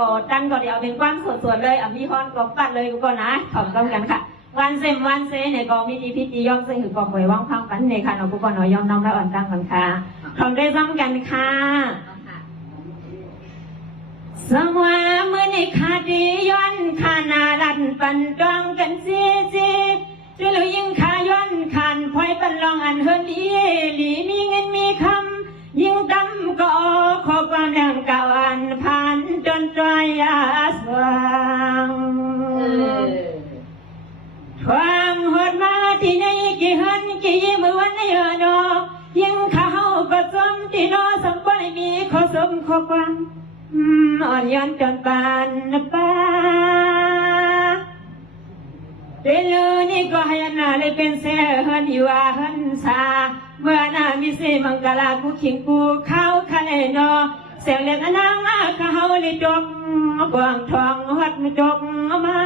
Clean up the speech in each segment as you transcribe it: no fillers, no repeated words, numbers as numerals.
ก็ตั้งก็เดี๋ยวเป็นความสดๆเลยมีฮอนก็ปัดเลยก็นะขอบคุณกันค่ะวันเซมวันเซเนี่ยก็มีที่พิธีย่อมซึ่งถือก็หวยว่างพังกันในค่ะเราก็น้อยย่อมน้องและอ่อนตั้งกันค่ะทำได้ซ้ำกันค่ะสมัยเมื่อในคดีย้อนขานาดันปันจองกันซีจะลุยิงขาย้อนขันพลอยปันลองอันเฮินดีหลีมีเงินมีคำยิ่งดำก็ขอความแรงเก่าอันผ่านจนใจอาสว่างความหดมาที่ในกี่หันกี่มือวันในเอโนยิ่งเขาก็สมที่โนสมบัติมีขอสมขอความอ่อนย้อนจนปานป้าเดลูนี่ก็ให้นาเลยเป็นเสือเฮินอยู่อาหันซาเมื่อนามีเสมังกลากูขิงกูเข้าคะแนนอเสียงเล็กนางอาเขาเลยจกกวางทองหัดจกมา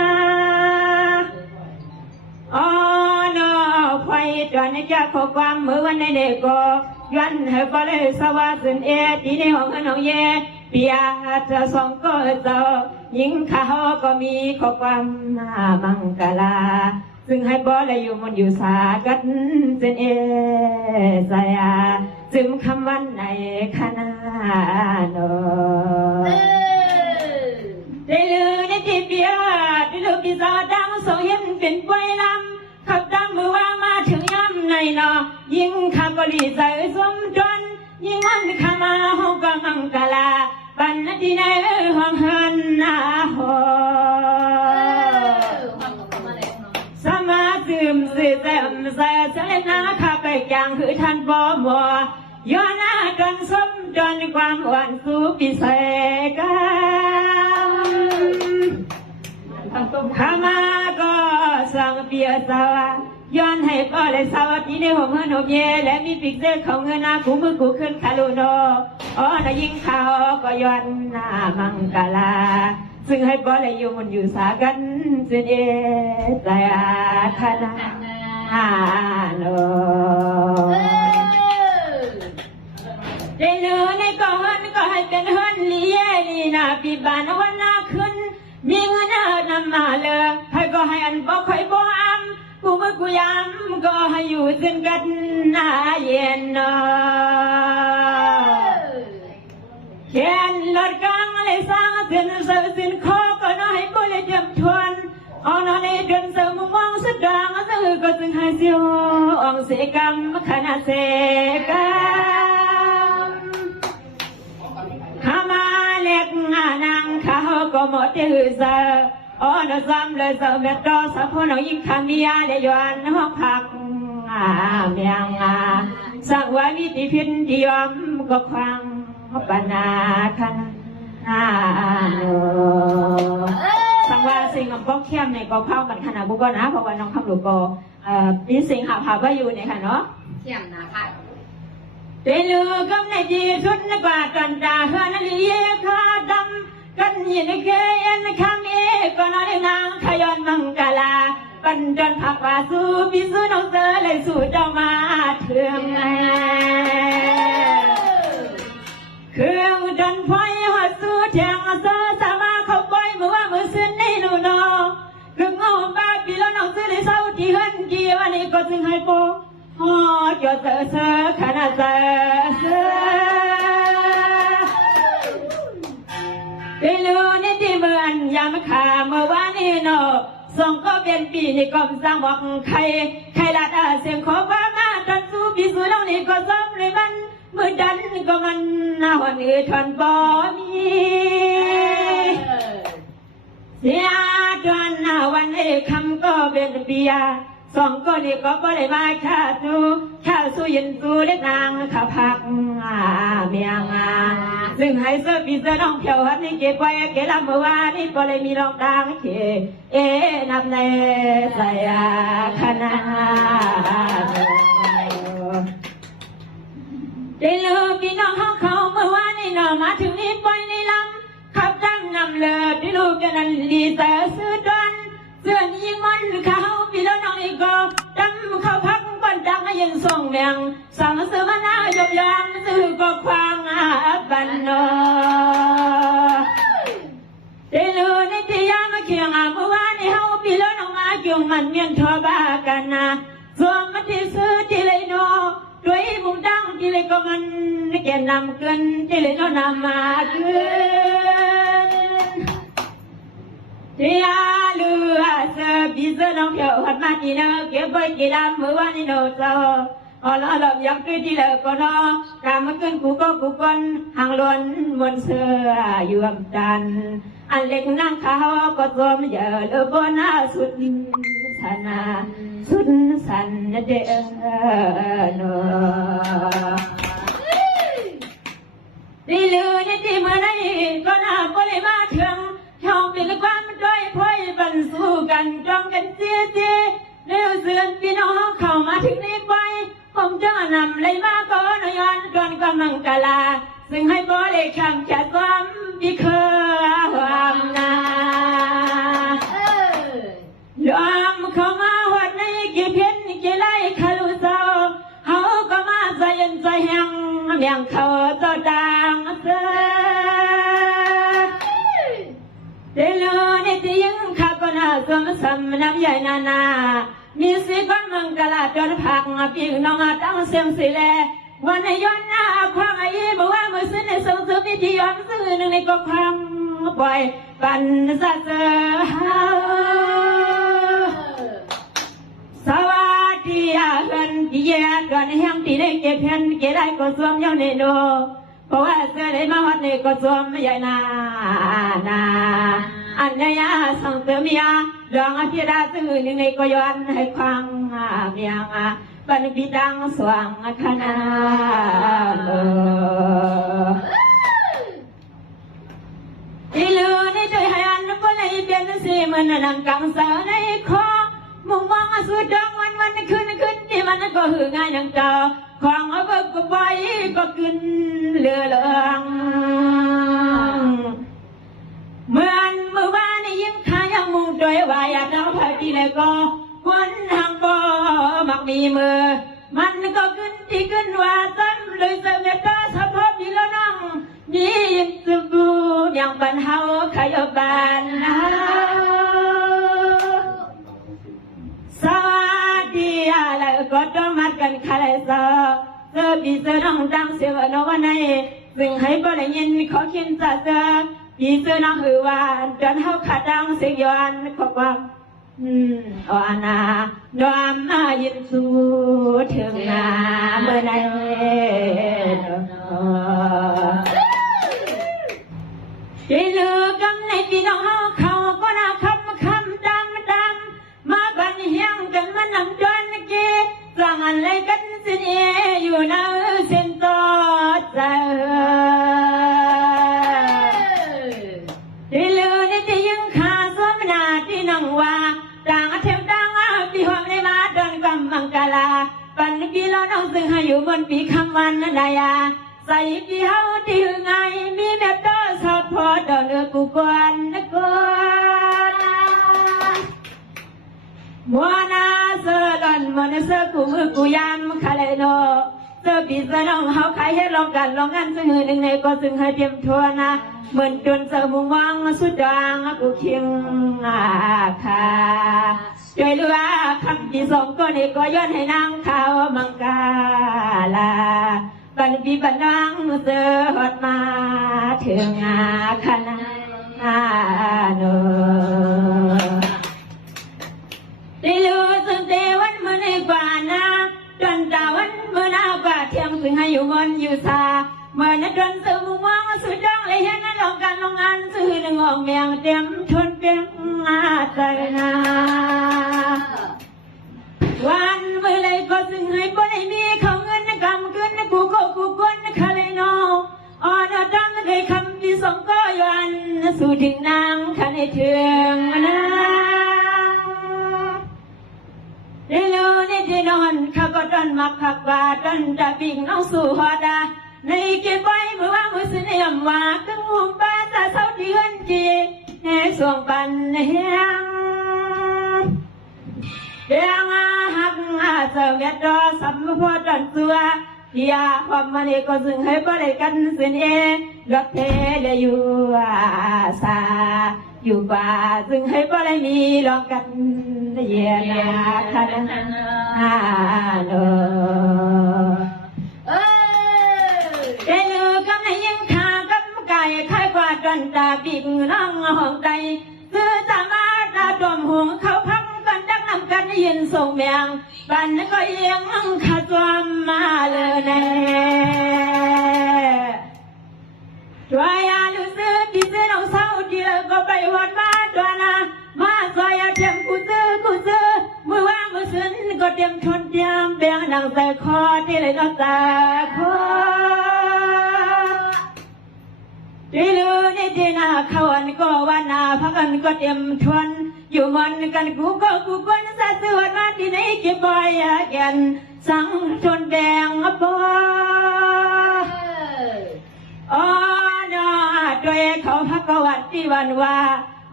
อ๋อนอไฟจวนจะขอความเมื่อวันในเด็กก็ย้อนให้ก็เลยสวัสดิ์เอที่ในห้องน้องเย่เปียจะส่งก็เจ้ายิงเขาก็มีข้อความมังกลาซึ่งให้บ่เลยอยู่มันอยู่สากันเสนเอสายาจึงคำวันในขณะโนได้ลือในที่เปียได้ลือปีศาจดังโซเย็นเป็นป่วยลำขับดังมือว่ามาถึงย่ำในนอยิงขับก็ดีใจสมจนยิ่งมันขามาห้องก็มังกลาปันที่ในห้องหันนาหอสมาซึมสื่อแจ่มใสเสลนาข้าไปจางคือท่านบ่มัวย้อนหน้าจนสมจนความหวานสู้พิเศษกันข้ามาก็สั่งเปียสาวย้อนให้ก็เลยสาวที่ในห้องเงินหกเย่และมีปิกเสื้อของเงินนากูมือกูขึ้นคารุโนอ๋อแล้วยิงเขาก็ย้อนหน้ามังกลาซึ่งให้บ่เลยอยู่มันอยู่สากันเสนเอสายาคณะโนเดลือในก่อนก็ให้เป็นเฮือนลีเยลีนาปีบานวันนาขึ้นมีเงินนำมาเลยให้ก็ให้อันบ่ค่อยบ่อ้ำกูมือกูยำก็ให้อยู่ซึ่งกันหน้าเย็นนอเขียนรถกลางเลยสร้างเส้นเสือสินคอก็น้อยบ่เลยเจ็บทวนเอาหน้าในเดือนเสือมุมมองสุดดังสือก็จึงให้เสียวอ่องเสกรรมขณะเสกรรมข้ามาเล็กนางเขาก็หมดที่เสืออ๋อนะซ้ำเลยเสือเบ็ดดอสับพน้องยิงขามียาเลยย้อนห้องพักเมียงสักวันมีที่พินที่ยอมก็ควังปนาคณะสังว่าสิ่งของก็เข้มในก็เข้าบันขนาดบุกนะเพราะว่าน้องคำหลวงก็มีสิ่งหาว่าอยู่เนี่ยค่ะเนาะเข้มนะคะเตลือก็ในดีสุดในกว่ากันตาเฮือนลีเยขาดำกันยินเกยันคำเอก็นอนนางขยอนมังกลาปันจนผักว่าสู้พิสูน้องเสือเลยสู่เจ้ามาเถื่องเครื่องจนไฟหัดสู้แทงเสือสามารถเข้าไปเมื่อว่ามือซึ้งในนูนอกึ่งเอาบ้าปีแล้วน้องเสือเลยเศร้าที่เฮินกี่วันนี้ก็จึงให้โปฮอจอดเสือขนาดเสือเดลูนี่ที่เมืองยามขาเมื่อวานนี้เนาะส่งก็เป็นปีนี่ก็สร้างบอกใครลาดเสียงขอว่ามาจนสู้ปีสู้น้องนี่ก็ซ้ำเลยมันมือดันก็มันน่าหวั่นอืดทนบ่มีเสียจนวันนี้คำก็เป็นเปียสองก็นี่ก็บ่ได้มาข้าสู้ยินสู้เล็กนางข้าพักเมียงซึ่งให้เสื้อปีเสื้อน้องเขียวหันนี่เก็บไว้เก็บลำเมื่อวานนี่ก็เลยมีรองดังเนำในสายคณะได้เลิกพี่น้องเขาเมื่อวานนี่น้องมาถึงนี่ปล่อยในลำขับดังนำเลิศที่ลูกจะนั่นดีแต่ซื้อดอนเสื้อนี้ยิ่งมันเขาพี่แล้วน้องอีกก็ดำเขาพักก่อนดังให้ยังส่งแมงสั่งซื้อมาหน้ายบยางซื้อก็ควางบันโน งมันเมียนทอบากันนะสวมมันที่ซื้อที่เลยโนด้วยมุงดังที่เลยก็มันแกนำเกินที่เลยโนนำมาเกินที่อาลือเสบีเสน้องเที่ยวหัดมาที่เนอเก็บไว้กี่ลำเมื่อวานนี้โนเจ้าอ๋อแล้วหลับยังคือที่เลยก็นอกามาเกินกูก็กูคนห่างล้วนมนเสือยวมจันอันเล็กนั่งเขาก็ตัวมันเยอะเลยบนหน้าสุดสันสุดสันเดอนนี่ลือนี่ที่เมื่อไหร่ก็น่าบริมาถึงช่องเป็นความด้วยพ่อยบันสู้กันจ้องกันเสียเร็วเสือนพี่น้องเข้ามาถึงนี้ไปผมจะนำเลยมาก่อนย้อนก่อนกำลังกะลาซึ่งให้บ่ได้คำแค่ความที่เคยความนายอมเข้ามาวัดในกี่เพียนกี่ไล่คารุเจ้าเขาก็มาใจเย็นใจแห้งอย่างเขาเจ้าดังเสือเดลูนี่ที่ยังขับก็น่าสมสมน้ำใหญ่นามีสิบวันมังกรจนพักพี่น้องตั้งเสียงสิแลวันในย้อนหน้าความอายุบอกว่าเมื่อสิ้นในส่งสืบพิธีย้อนซื่อหนึ่งในก็ความปล่อยปันซาเสือสวัสดีอาเฮินที่แย่กันแห่งที่ได้เก็บเห็นเก็บได้ก็สวมย้อนในโนเพราะว่าเสือได้มาวัดในก็สวมใหญ่นาอันนี้สังเตมียดวงอาทิตย์ซื่อหนึ่งในก็ย้อนให้ความเมียงปันปิดังสว่างขนาอีลือในใจให้อันก็ในเปลี่ยนสีเหมือนนังกังสาวในคอมุ่งมองสุดดวงวันคืนที่มันก็หืองานอย่างเก่าของเอาเบิกก็ไปก็ขึ้นเรือเลืองเมื่อวานนี้ยิ่งขายมุงโดยวายาน้องพอดีเลยก็คนทางบ่มักมีมือมันก็ขึ้นที่ขึ้นว่าซ้ำเลยเสม็ดตาสะพบดีแล้วนั่งยิ่งสุกูอย่างปัญหาขยบานสวัสดีอะไรก็ต้องมากันใครซะเธอพี่เธอน้องดังเสียวันวันไหนซึ่งให้บ่ได้ยินขอคิดจะเจอพี่เธอน้องหือว่าจนเขาขาดดังเสียงย้อนขอความวานาดวามมายินสู่ถึงนาเมื่อไหร่ที่เลือกำในพี่น้องเขาก็น่าคำดังมาบันเฮียงกันมันนำจนกี้สั่งอะไรกันสิเออยู่นาเส้นต่อใจที่เลือนี่ที่ยังขาสวมนาที่นังว่าต่างเทมต่างปีหอมในมาดอนกำมังกาลาปันปีเราน้องซึ่งให้อยู่บนปีคำวันนายาใส่ปีเฮาที่หึงไงมีเม็ดต้อสอดพอดอกเนื้อกูกวนนะกวนมัวนาเสือดอนมันเสือกูมือกูยามคาเลโนเสือปีเสือน้องเฮาขายให้ลองกันลองงานซึ่งหนึ่งในก็ซึ่งให้เตรียมทัวนะเหมือนจนเสือมุงวังสุดดังกูเคียงค่ะช่วยเหลือคำที่สองก็นี่ก็ย้อนให้นางเขามังกาลาบันปีบันดังเสือหดมาถึงคณะโนได้รู้สึกเดวันเมื่อในกว่านาจนตาวันเมื่อหน้ากว่าเทียมซึ่งให้อยู่บนอยู่ซาเมื่อนั้นจนเสือมุงวังสุดดังเลยเห็นนั้นลองการลองงานซื้อหนึ่งออกเมียงเต็มทนเปียงใจนาวันเมื่อไรก็ซึ่งให้บ่ได้มีเขาเงินกำเกินกูก็กูกวนคาเลยนออดดังเลยคำที่สองก็ย้อนสู่ถึงนางคันให้ถึงนะเดี๋ยวนี่ที่นอนเขาก็ต้นมักขักว่าต้นจะบิ่งน้องสู่หัวดาในเก็บไว้เมื่อว่ามือเสียมว่าตึงหุ่มป้าตาเศร้าที่เฮือนจีให้ส่วงปันเฮียงเดียงหักเสือเม็ดรอสัมพอจนตัวที่ยาความมันก็ซึ่งให้บ่ได้กันสินเอ รักเทเลยอยู่สาอยู่ป่าซึ่งให้บ่ได้มีลองกันเยียนาคันโนเจลือกับในยิ่งขากับไก่ไข่กว่าจนตาปิงน้องห้องใจซื้อตามาตาดมห่วงเขาพักกันดักนำกันยินส่งเมียงปันก็ยังขาดความมาเลยแน่ช่วยอาลูซื้อที่ซื้อน้องเศร้าที่เราก็ไปวัดมาตัวนะมาซอยเตรียมกูซื้อมือว่างมือซึ้นก็เตรียมชนเตรียมเบียงนางใส่คอที่เลยก็ตาคอที่ลือนี่ที่นาเขาอันก็วันนาพักอันก็เตรียมชวนอยู่มันกันกูก็กูคนสัตว์สวดมาที่ไหนเก็บบ่อยแก่นสังชนแดงบ่อ๋อน้าด้วยเขาพักวัดที่วันว่า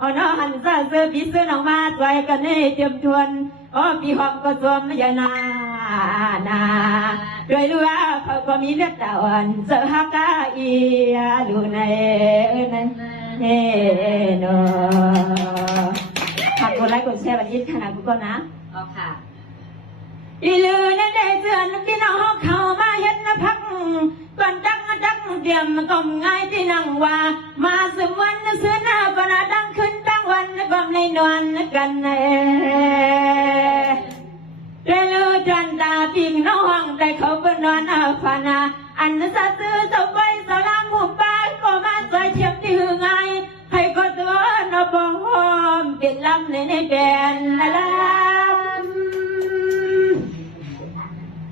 อ๋อน้าหันซาเสือปีเสือน้องมาใจกันให้เตรียมชวนอ๋อปีหอมก็สวมยานาด้วยรู้ว่าเขาก็มีเลือดตะวันเสือฮักกาอีดูในนั้นเฮ้โนขับกดไลค์กดแชร์วันนี้ขนาดกูก็นะอ๋อค่ะอีลือนั่นได้เสือนพี่น้องเขามาเห็นนะพักก่อนจักเตรียมก็ง่ายที่นั่งว่ามาสมวันเสือหน้าปนาดังขึ้นตั้งวันก็ในนวลกันเเลือจันตาปิงน้องแต่เขาเป็นนอนอาฟานาอันสัตย์สบายสลามหุบบ้านก็มาใส่เทียมที่หือไงให้ก็ตัวนบหอมเป็นลำในแดนล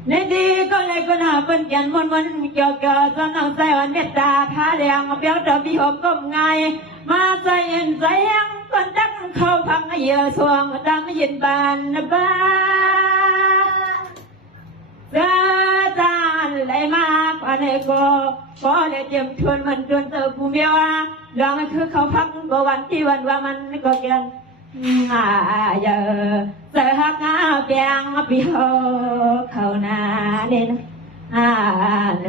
ในดีก็เลยก็น่าเป็นยันมันเกี่ยวกับสนองใจวันเมตตาพาแดงเปี้ยวดอกพี่หอมก็ง่ายมาใจเย็นใจยังก่อนดังเข้าพักเยอะสวงดังยินบานบ้าเจ้าจานเลยมากว่าในก็พอเลยเตรียมชวนมันจนเจอผู้เมียว่าลองคือเขาพักก็วันที่วันว่ามันก็เกินเยอะเจอหักเปียงปีเขาหน้าเด่นโน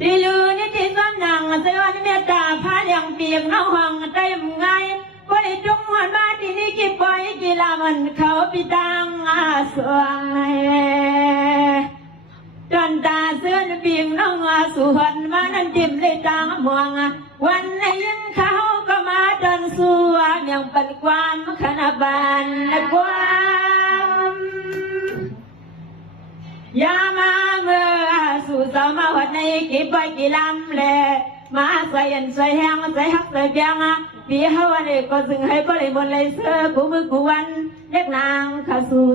ที่ลือนี่ที่ซ้ำนางเสือนี่เมตตาพาอย่างเปียงน้องห้องเต็มไงบ่ได้จงหันมาที่นี่กี่บ่อยกี่ลามันเขาปีตังสวงจนตาเสือนเปียงน้องสุวรรณมานั่นจิ้มเลยตางมองวันในยิ่งเขาก็มาจนสัวยังเป็นความขนาบานความยามาเมื่อสู่สาวมาวัดในกี่บ่อยกี่ลำเลยมาใส่ยันใส่แห้งใส่ฮักใส่เบียงปีเฮาวันนี้ก็ซึ่งให้บริบนเลยเสื้อกูมือกูวันเล็กนางข้าสู่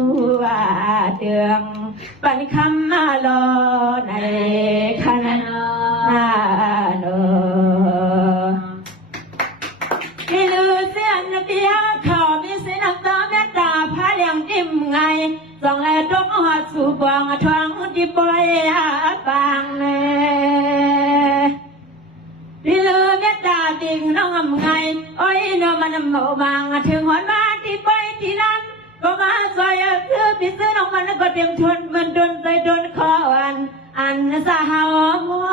เดืองปันคำมาลอในขณะโนที่ลือเสียนเปียขอมีสีน้ำตาเมตตาพาเลี้ยงจิ้มไงส่องแลตรงหัดสู่บวงทวงที่ปล่อยปางเนที่ลือเมตตาติงน้องไงโอ้ยเนื้อมันเมาบางถึงหอนมาที่ปล่อยที่ลำก็มาซอยซื้อพี่ซื้อน้องมันก็เตรียมชวนมันโดนใจโดนคออันสาวมัว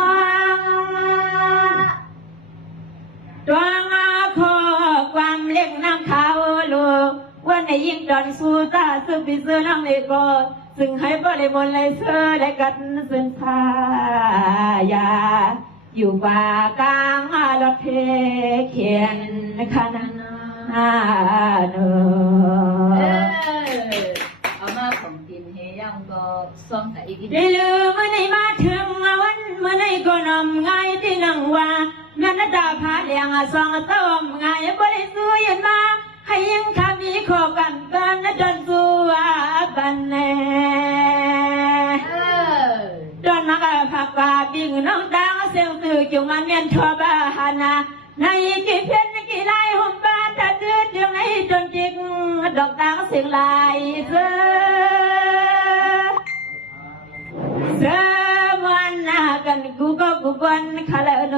ดวงคอความเล็กน้ำขาวลูกวันในยิ่งจอนสู้ตาซื้อพี่ซื้อน้องเลยก็ซึ่งให้บริบนเลยเสื้อและกันซึ่งทายาอยู่ป่ากลางรถเพเขียนขนาดโนเอามาของกินเฮยังก็ซ่อมแต่อีกทีได้ลืมเมื่อไหมาถึงวันเมื่อไหก็นำไงที่นั่งว่าแม่นาดาพาเลี้ยงสองต้มไงบริสุทธิ์ยันมาให้ยังคำนี้ขอกันกันจนสัวบันเน่จนนักผักปลาบิ่งน้องดังเซลตือจุมันเมียนชอบหานาในกี่เพี้ยนกี่ลายหุ่นบ้านถ้าจืดยังไงจนจิกดอกดังเสียงลายเสือมันนากันกูก็กูกันคาเลโน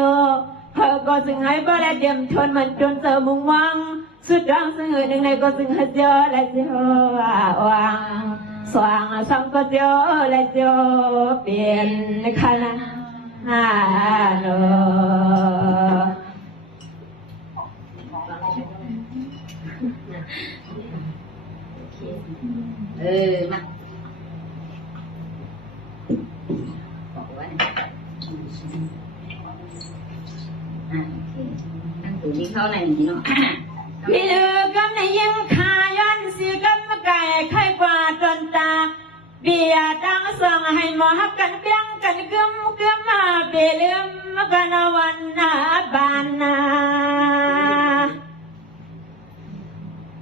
ก็ซึ่งให้บ่ได้เตรียมชนมันจนเจอมุ่งวังสุดรังซึ่งหนึ่งในก็ซึ่งให้เจอและเจอวัง สว่างสังก็เจียวและเจียวเปลี่ยนคณะโน มาบอกว่าตั้งตัวนี้เข้าอะไรอย่างนี้เนาะ พี่ลือกำในยิงขาย้อนสีกำมาไก่ไข่กว่าจนตาเบียตั้งส่งให้หมอฮักกันเพียงกันกึมมาเปลืมกันวันนาบานนา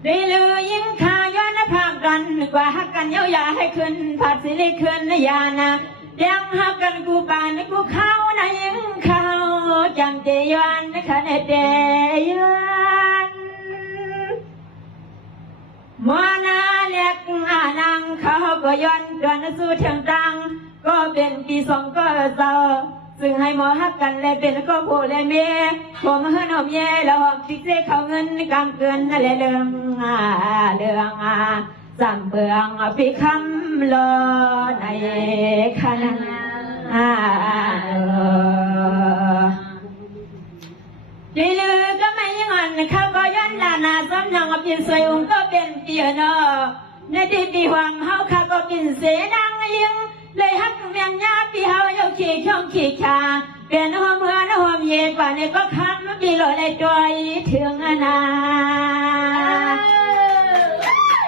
ได้ลือยิงขาย้อนพากันกว่าฮักกันเย้ายาให้ขึ้นผัดสิริขึ้นยานายังฮักกันกูปานกูเข้าในยิงเข้าจำเจยอนคะแนนเจยอนมัวนาเล็กนางเขาก็ย้อนจนสู้เทียงตังก็เป็นปีสองก็เศร้าซึ่งให้หมอฮักกันและเป็นก็ผู้และเมียผมเฮือนหอมแย่แล้วหอมติ๊กเสเขาเงินกำเกินนั่นแหละเรื่องจำเบืองพี่คำรอในขณะดีลือก็ไม่ยังอันเขาก็ย้อนลานาซ้ำนางเป็นสวยองค์ก็เป็นเปียโนในที่ปีหวังเฮาข้าก็เป็นเสดังยิงเลยฮักเมียนญาปีเฮาเยาขี่ช่องขี่ชาเป็นหอมเฮือนหอมเย็นกว่าในก็คำปีหล่อเลยจอยถึงนา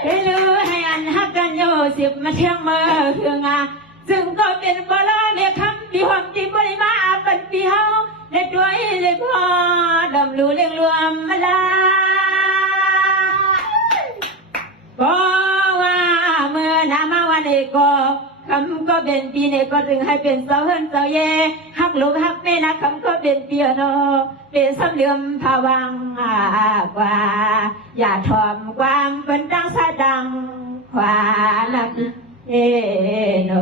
ดีลือให้อันฮักกันโยสิบมาเที่ยงเมื่อเฮืองซึ่งก็เป็นบอลเมียคำปีหวังที่บริมาเป็นปีเฮาในด้วยเลยพอดำรู้เรื่องรวมมาลาก็ว่าเมื่อนามาวันเอกคำก็เป็นปีเนก็ถึงให้เป็นเสาเฮินเสาเย่ฮักลูกฮักแม่นะคำก็เป็นเปียโนเป็นสำเลียมผาวังกว่าอย่าทอมความเป็นดังสะดังขวานักโน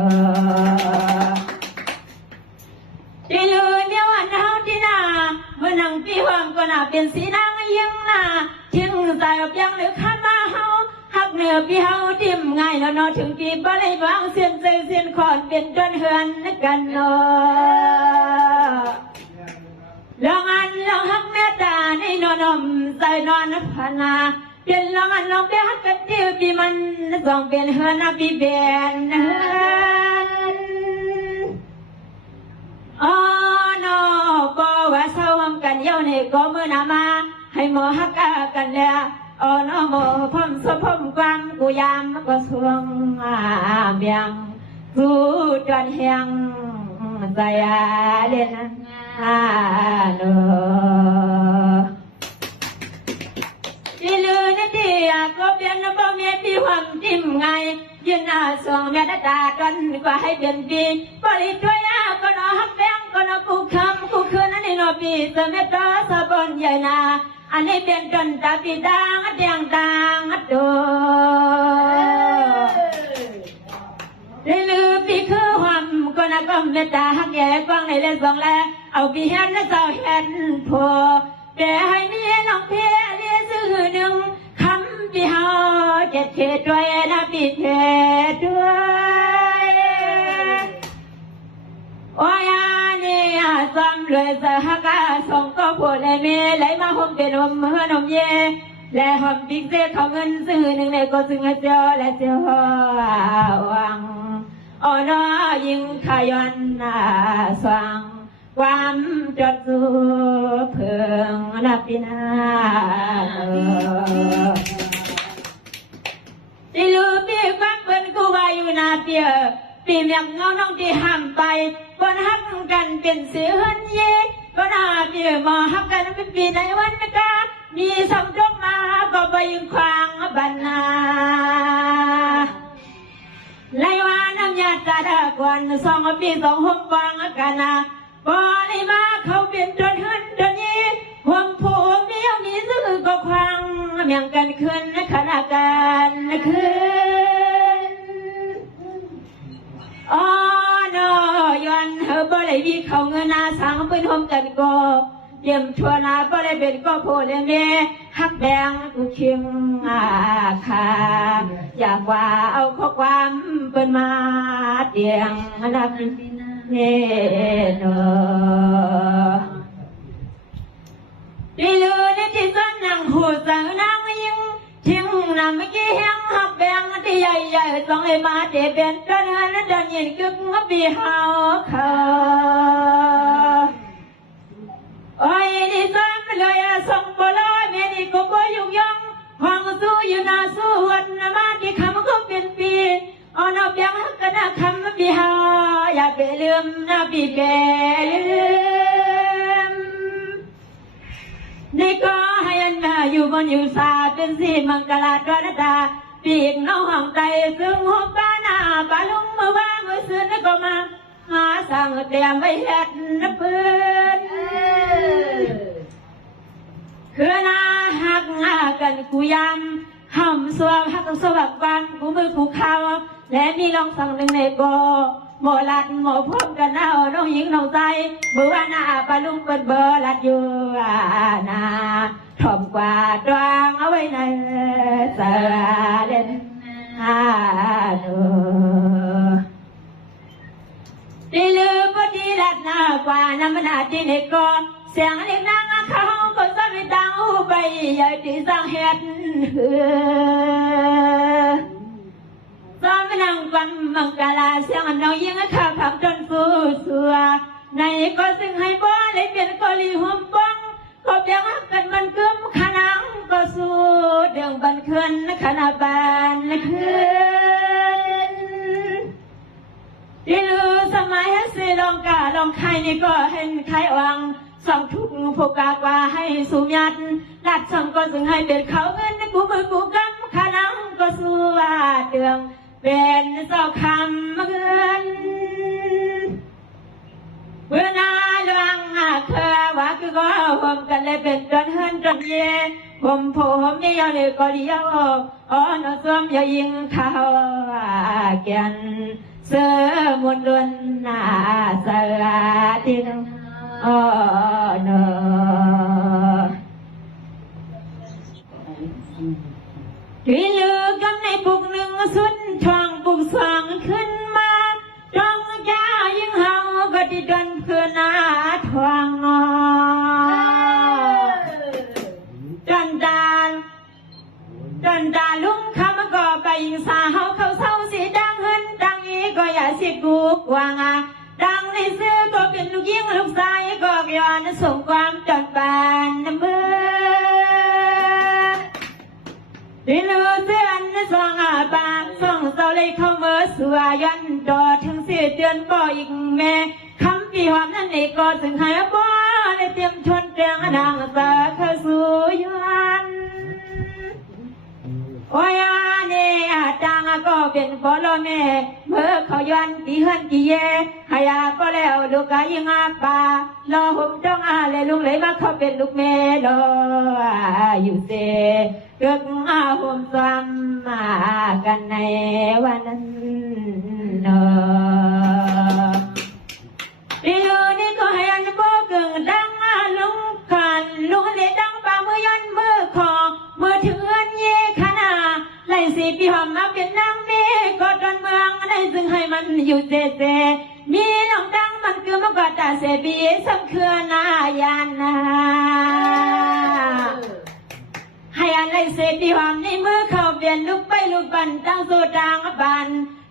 ดีลือเดียวอันเฮาที่นาเมื่อนังปีหวังก็น่าเป็นสีนางยังนาถึงใจอบยังหรือข้ามาเฮาฮักเหนือปีเฮาดิ่มง่ายแล้วเนาะถึงปีบ่ได้วางเสียนใจเสียนขอนเป็นจนเฮือนกันเนาะลองอันลองฮักแม่ตาในนอนมใจนอนพนาเป็นลองอันลองไปฮักกันเดียวปีมันส่องเป็นเฮือนปีเบนอ๋อนอก็ว่าเศร้ากันเย้าเนี่ยก็เมื่อนามาให้หมอฮักกันแล้วอ๋อนอหมอพร้อมสมพร้อมความกูยามก็สวงเบียงกูจนเฮียงใจเด่นโนที่ลือนี่ดีก็เป็นบ่เมียปีหวังจิ้มไงยืนส่งแม่ตากันก็ให้เป็นปีบริตัวยาก็นอฮักแบงก็นอกูคำกูคืนอันนี้นอปีสมัยตาสะบนใหญ่นาอันนี้เป็นจนตาปีดังเดียงดังดูลือปีคือหอมก็นักก็เมตตาฮักแย่กว้างในเล่นสองแลเอาปีเห็นเจ้าเห็นพอแต่ให้มีน้องเพียเลี้ยซื้อหนึ่งคำปีเฮาเจ็ดเขตด้วยนะปีเขตด้วยโอ้ยนี่ซ้ำเลยสหกาส่งก็พูดเลยมีไหลมาหอมเป็นหอมเมื่อนมเย่และหอมบิ๊กเซ่เขาเงินซื้อหนึ่งในก็ซื้อเจ้าและเจ้าวังอ๋อนอยิงขยันสว่างความจดสูเพิ่งนับปีนาที่รู้ปีความเป็นกูวาอยู่นาเปียปีเมียงเงาน้องที่ห้ามไปบนฮักกันเป็นเสือหันเย่ก็น่าเปียมอฮักกันเป็นปีในวันไม่กล้ามีสองจงมาก็ไปยิงควางบันนาไลวาน้ำยาตาดากวนสองปีสองห้องฟังกันนะพอไลมาเขาเป็นจนหืนจนนี้ห่วงผัวเมียมีซื้อก็ควางเมียงกันขึ้นขณะกันขึ้นอ๋อนอยอนเฮอบ่ได้มีเขาเงินนาสังเป็นหอมกันก็ เตรียมชวนอาบ่ได้เป็นก็โพเลเมฮักแดงกูเคียงค่ะอยากว่าเอาข้อความเปิ้นมาเตียงนักเนเนอดีลือในที่สันนังหูสังนางยิงทิ้งนำเมื่อกี้แห้งหักแบงที่ใหญ่ๆต้องเลยมาเจ็บเป็นเดินหันเดินยินกึกงับปีหาเขาโอ้ยนี่ซ้ำเลยส่งบลอยแม่นี่ก็บ่ยุ่งยงห้องสู้อยู่หน้าสู้วันมาที่คำก็เป็นปีเอาหน้าเบียงกันนะคำปีหาอย่าไปลืมนะปีแกลืมนี่ก็ให้อันมาอยู่บนอยู่สาเป็นสีมังกรดวนดาปีกน้องห้องใจซึ่งหัวป้าหน้าป้าลุงมือว่ามือซื้อนี่ก็มาหาสั่งเตรียมไว้เฮ็ดนะเพื่อนคือนาหักกันกูยำห่ำสวมหักสวักวันกูมือกูเขาและมีลองสั่งหนึ่งในโกหมอลัดหมอพร้อมกันเอาน้องหญิงน้องใจมือว่าหน้าปลาลุงเปิดเบอร์ลัดอยู่นาถ่อมกว่าดวงเอาไว้ในเสเล่นดีลืมพอดีลัดหน้ากว่าน้ำมันอาที่ในโกเสียงเล็กนางเขาก็จะไม่ดังไปใหญ่ที่สร้างเหตุซ้อมนั่งฟังมังกรเสียงน้องยิงข้าขับจนฟูสัวในก็ซึ่งให้บ่เลยเปลี่ยนก็ลีหุ่มป้องก็เพียงกันมันกึมขนังก็สู้เดืองบันเคือนขนาบานคืนที่ลือสมัยสิลองกาลองใครนี่ก็เห็นใครวังส่องทุกผูกกากว่าให้สูญยัดลัดส่องก็ซึ่งให้เป็นเขาเงินกูมือกูกำขนังก็สู้ว่าเดืองเป็นเจ้าคำเงินเมื่อนาลวงเคยว่าคือก็ผมกันเลยเป็นจนเฮินจนเย่ผมนี่ยาวเลยก็เดียวอ๋อนอสวมอย่ายิงเขาแก่นเสือมวนล้วนหน้าเสือที่น้องอ๋อเนอที่ลือกันในปุกหนึ่งสุดทองปุกสองขึ้นมาจ้องยายิ่งเฮาก็ที่ดันเพื่อหน้าทองดันดาลุงคำก็ไปยิงสาเฮาเขาเศร้าสีดังเฮินดังอีก็อย่าสิกูกวางดังในซื้อก็เป็นลูกยิงลูกชายก็ย้อนส่งความจัดบานเมื่อที่ลือเสียนสองบางสองเสาเลยเข้าเมื่อสวยันดอถึง4 เดือนก็อีกแม่คำปีหอมนั่นเองก็ถึงหายบ่ได้เตรียมชนเตียงนางสาเข้าสู่ยันโอ้ยเนี่ยจังก็เป็นพ่อแม่เมื่อเขาย้อนกี่เฮือนกี่เย่หายาก็แล้วลูกกายิงป่ารอห่มจ้องเลยลุงเลยมาเขาเป็นลูกแม่รออยู่เสเกิดห่มซ้ำกันในวันนั้นเนอดีนี่ก็ให้อันบ่เกิงดังลุงขันลุงเลยดังป่ามือย้อนมือคอมือถึงเงินเย่ขนาไล่สีปีหอมมาเป็นนางเมฆก็ดอนเมืองได้ซึ่งให้มันอยู่เจมีน้องดังมันคือมันก็ตาเสบีสังเครือหน้ายานนาให้อันไล่เสปีหอมในมือเขาเปลี่ยนลูกไปลูกบันตั้งโซดางบัน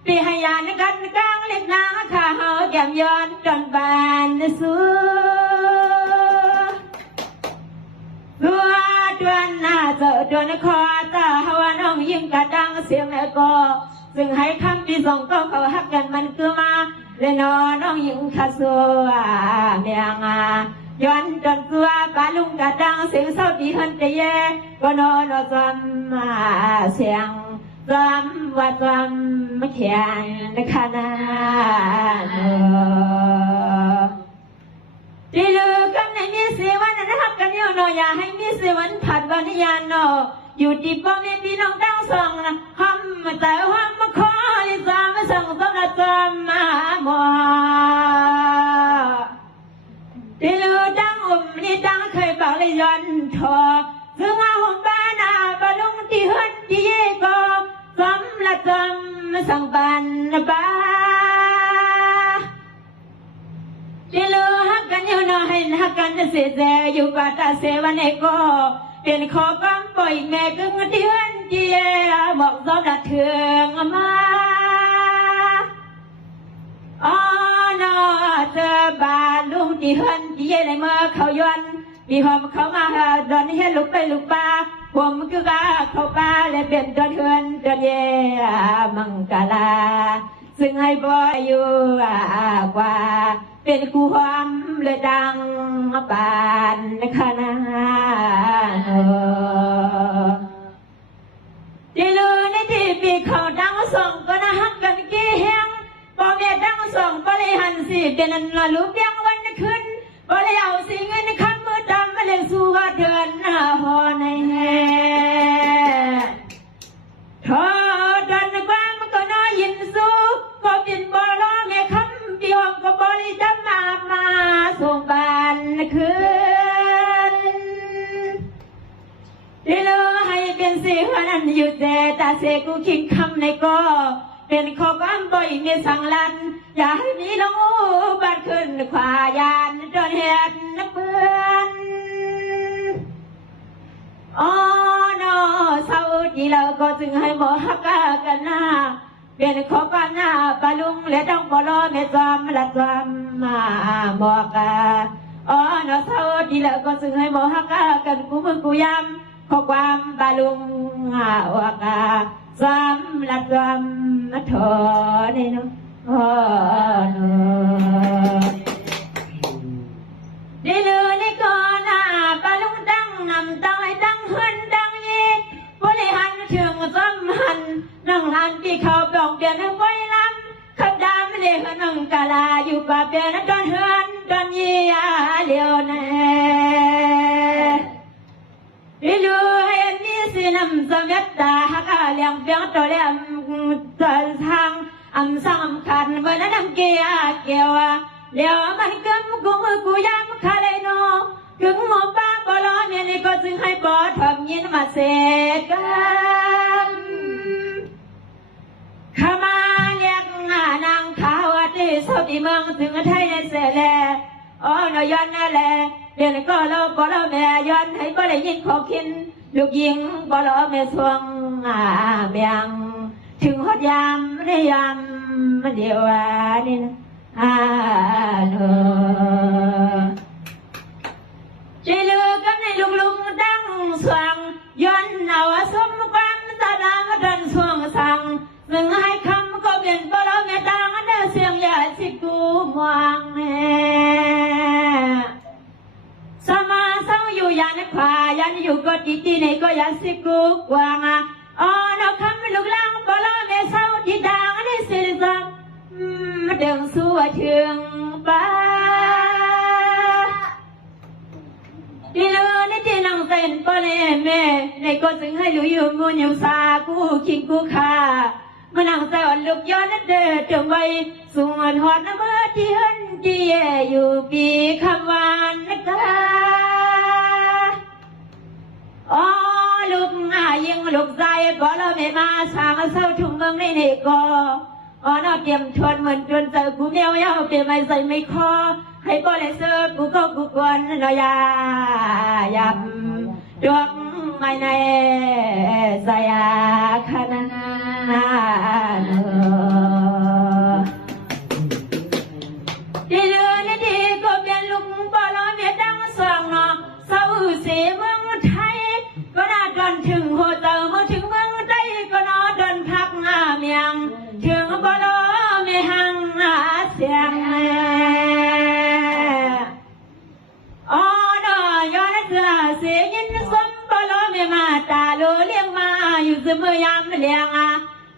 ปีให้ยานกันกลางเล็กนางข้าเฮาแก้มย้อนจนบานสู้ตัวจวนหน้าเจอจวนคอตาฮาวาน้องยิ่งกระดังเสียงแล้วก็ซึ่งให้คำที่สองก็เขาหักกันมันคือมาเลยนอน้องยิ่งขาสัวเมียงย้อนจนตัวปลาลุงกระดังเสียงเศร้าดีหันจะแย่ก็นอนจำเสียงจำว่าจำแข็งขนาดที่ลือกันในมีเสวันนะครับกันเยอะหน่อยอย่าให้มีเสวันผัดวันยานออยู่ที่ป้อมพี่น้องตั้งสองนะห้ามแต่ห้ามมาขอลิซ่ามาส่งต้องจำมาหมอที่ลือดังนี่ดัง ย้อนทอซึ่งอาหงบ้านาบาลุงที่เฮือนที่เยก็สำละจำสังปันบ้าที่เลือหักกันอยู่น้อยหักกันเสียใจอยู่กว่าตาเสวันเอกก็เป็นขอกำปล่อยแม่กึ่งเดือนที่เยบอกสอบดัดเถืองมาอ๋อนอเธอบาลุงที่เฮือนที่เยในเมื่อเขาย้อนมีหอมเขามาดอนเฮ็ดลูกไปลูกปลาผมคือกาเขาปลาและเป็นดอนเฮือนดอนเยมังกาลาซึ่งให้บ่อยู่กว่าเป็นคู่หอมเลยดังปานคณะที่ลือในที่ปีเขาดังส่องก็น่าฮักกันกี่แห่งพ่อแม่ดังส่องก็เลยหันสิเป็นนันละลูกเบี้ยงวันขึ้นก็เลยเอาสิเงินคำมือดำมาเลี้ยงสู้ว่าเดือนหน้าพอในแห่ทอดันความก็น่ายินสู้ก็เป็นบ่อล้อแม่คำที่ห้องก็บริจำมาส่งบานคืนที่เหลือให้เป็นสิหันอยู่แต่ตาเสกูคิงคำในก็เป็นข้อความบ่อยมีสังลันอย่าให้มีน้องบัดขึ้นขวายานจนเห็นเพื่อนอ๋อนอเศร้าดีเราก็จึงให้หมอฮักกันหน้าเป็นข้อความหน้าปะลุงและต้องปลอแม่จอมละจอมมาบอกอ๋อนอเศร้าดีเราก็จึงให้หมอฮักกันกูมือกูย้ำข้อความปะลุงว่ากาสำลับจำถอนี่เนาะนี่เลยนี่ก่อนปลาลุงดังนำตั้งให้ดังเฮือนดังยีบริหารถึงสำหันนั่งหันที่เขาดองเดียนไว้ลำขับดามเลี้ยงนั่งกะลาอยู่กับเบียนดอนเฮือนดอนยีเลี้ยวแน่ที่ดูให้มีสีน้ำสมัดตาหักเลี้ยงเบียงตัวเลี้ยงตัวทางสำคัญเมื่อนั้นเกี่ยวเดี๋ยวมันกึ่งกูมือกูย้ำคาเลยโนกึ่งหมอบ้าบอลเนี่ยนี่ก็จึงให้บอทำยินมาเสกกันขามาเรียกนางขาวที่สาวที่เมืองถึงไทยในเสลอ๋อนย้อนนั่นแหละเดี๋ยวก็เราบอลแม่ย้อนให้บอลยินขอกินลูกยิงบอลแม่สวงเบียงถึงฮอดยามได้ยามเดียวนี่นะใจเลือกันในลุงดังสว่างย้อนเอาสมความตาดังดันสวงสั่งซึ่งให้คำก็เป็นบอลแม่ดังเนื้อเสียงยาสิกูมองแม่สมาเศร้าอยู่ยันขวายันอยู่ก็ดีๆในก็ยาสิกูกวางอ๋อนกคำลูกลังบอลแม่เศร้าที่ดังในสิริศักดิ์เดินสู้ถึงบ้าที่เลือในที่นั่งเต้นปะเลแม่ในก็จึงให้รู้อยู่มูนอยู่ซากูคิงกูขามานั่งใส่วันลูกย้อนเดินจงไว้สูงหอดน้ำเมื่อที่เห็นที่อยู่ปีคำวานนะคะอ๋อลูกยิงลูกใจบ่เราไม่มาสางเศร้าทุ่งเมืองในนี่ก็อ๋อนอเตรียมชวนเหมือนจนเจอกูเมียาวเปลี่ยนไม่ใส่ไม่คอให้บ่ได้เสิร์ฟกูก็กูกวนนอยายำดวงไม่ในสายขนาที่เหลือในที่ก็เป็นลุงบ่ล้อเมียดังสว่างเนาะเศร้าเสียเมืองไทยก็น่าดอนถึงโหเตอมาถึงเมืองไทยก็น่าดอนพักเมียงถึงบ่ล้อไม่หังเสียงอ๋อนอยอนเสือเสียยินสมบ่ล้อไม่มาตาโลเลี้ยงมาอยู่เสมอยามเลี้ยง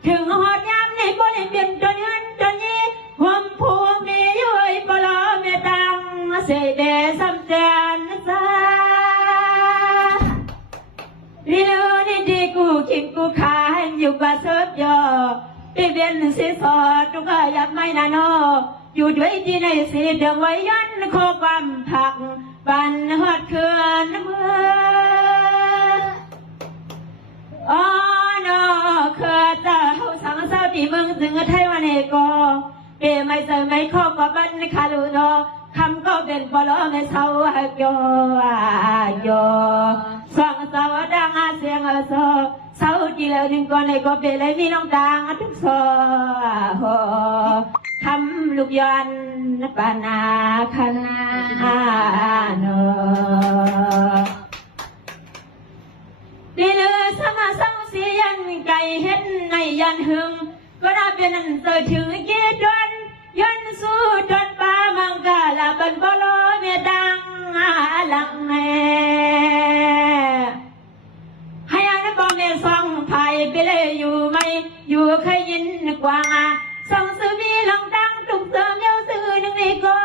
ถึงหอดยามในบ่ได้เปลี่ยนจนยืนจนนี้ความผูกมีอยู่ไอ้บ่ล้อไม่ตังเสียเดสำเจนซาลีลูนี่ดีกูคิงกูขาอยู่กับเสิร์ฟยอไปเวียนสีสอดทุกยับไม่นานออยู่ด้วยที่ในสีเดืองไว้ยันโคความผักปันหอดเขื่อนเมือ ไทยวันเอก็เปไม่เจอไม่ข้อก็บันคาลุโนคำก็เป็นบล้อไม่เศร้าโยโยสองสาวดังเสียงโซเศร้าจีเลยหนึ่งก่อนในก็เป็นเลยมีน้องดังทุกโซคำลูกยันปานาคณาโนดีเลยสมาสังเสียนไก่เห็นในยันหึงก็น่าเป็นนั่นเจอถึงกี่ดวนยันสู้จนป้ามังกาลาบันบโลเมดังหลังแม่ให้อันนั้นบอกเมซองไผ่ไปเลยอยู่ไหมอยู่เคยยินกว่าสองสื่อมีหลังดังตุกเติมเย้าสื่อหนึ่งนี่ก็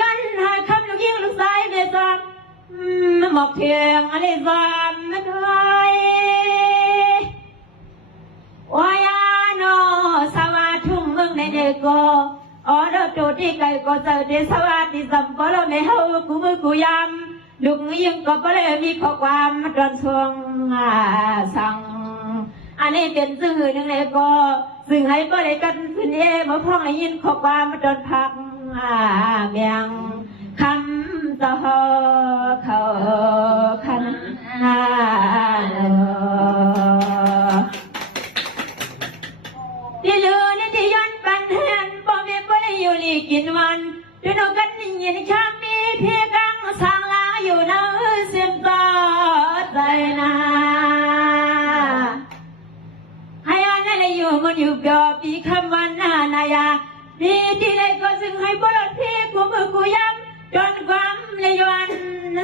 ยันหาคำลูกยิงลูกสายเมซองหมอกเทียงอะไรซอนไม่ได้วายโนสวัสดิ์ทุ่งเมืองในเนโกอ๋อเราโจที่ไกลก็เจอเดสวัสดิ์ที่สัมปะเราไม่เฮากูมือกูยำลุงยังก็บ่เลยมีข้อความตอนช่วงสั่งอันนี้เป็นสื่อหนึ่งในก็ซึ่งให้บ่ได้กันขึ้นมาพ้องให้ยินข้อความตอนพักเมียงคำต่อเขาคันที่ลือนี่ที่ย้อนปันเห็นบ่มีบ่ได้อยู่นี่กินวันดูนกันนี่ยินข้ามมีเพียกังสร้างลาอยู่ในเส้นต่อใจนาให้อันนั้นอยู่มันอยู่กับปีคำวันนายาดีที่ได้ก็ซึ่งให้บรอดพี่กูมือกูย้ำจนความเลยวัน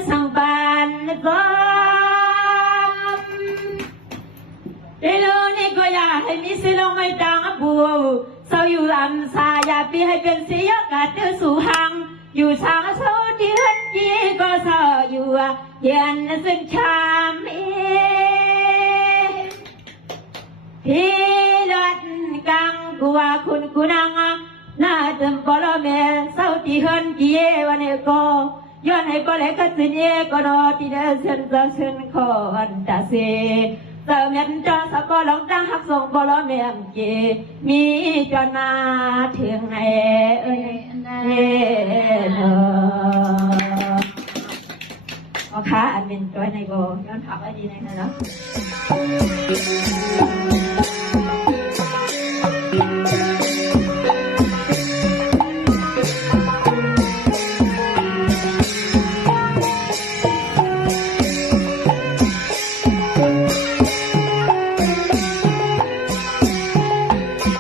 สังปานจอมเดลูนี่ก็อยากให้มีสิลงไม่ต่างบูเศร้าอยู่ลำสาอย่าปีให้เป็นเสียกาดเดือสู่หังอยู่ทางเศร้าที่หันจีก็เศร้าอยู่เย็นซึ่งชามพี่ลัดกังกูว่าคุณกูนางน่าจำปลอมเศร้าที่หันจีวันนี้ก็ย้อนให้ปลายกัดสินก็นอที่เดินเส้นจะเส้นคอนตาเสเติมเงินจอสักก็ลองตั้งหักส่งบอลเมียมจีมีจนมาถึงไหนเอ้ยเนาะค่ะอันเป็นตัวในโบย้อนผักไว้ดีนะเนาะ